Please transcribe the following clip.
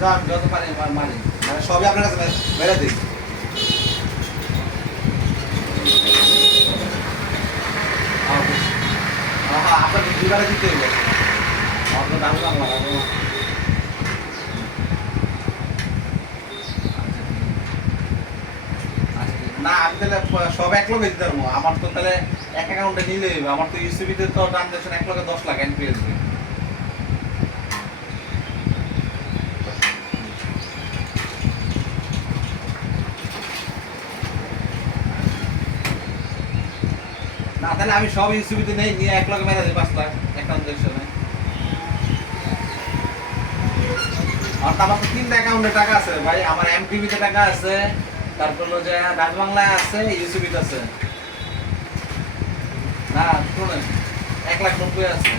দাও আমি যত পারি মারি মানে সবই আপনার কাছে মেরে দিই হ্যাঁ আপনাকে দুবারে দিতে হইব আপনার দাম বাংলা না আমি তাহলে সব এক লগে দিতে পারবো আমার তো তাহলে এক অ্যাকাউন্টে নিলে হইবে আমার তো ইউসিবিতে তো ট্রানজাকশন এক লগে 10 লাখ এনপিএস না তাহলে আমি সব ইউসিবিতে নেই নিয়ে এক লগে মেরে দিই 5 লাখ এক ট্রানজাকশনে আর আমার তো 3টা অ্যাকাউন্টে টাকা আছে ভাই আমার এমটিভিতে টাকা আছে তারপর হলো যে ডাক বাংলায় আছে ইউসিবিতে আছে না শুনুন 1,90,000 আছে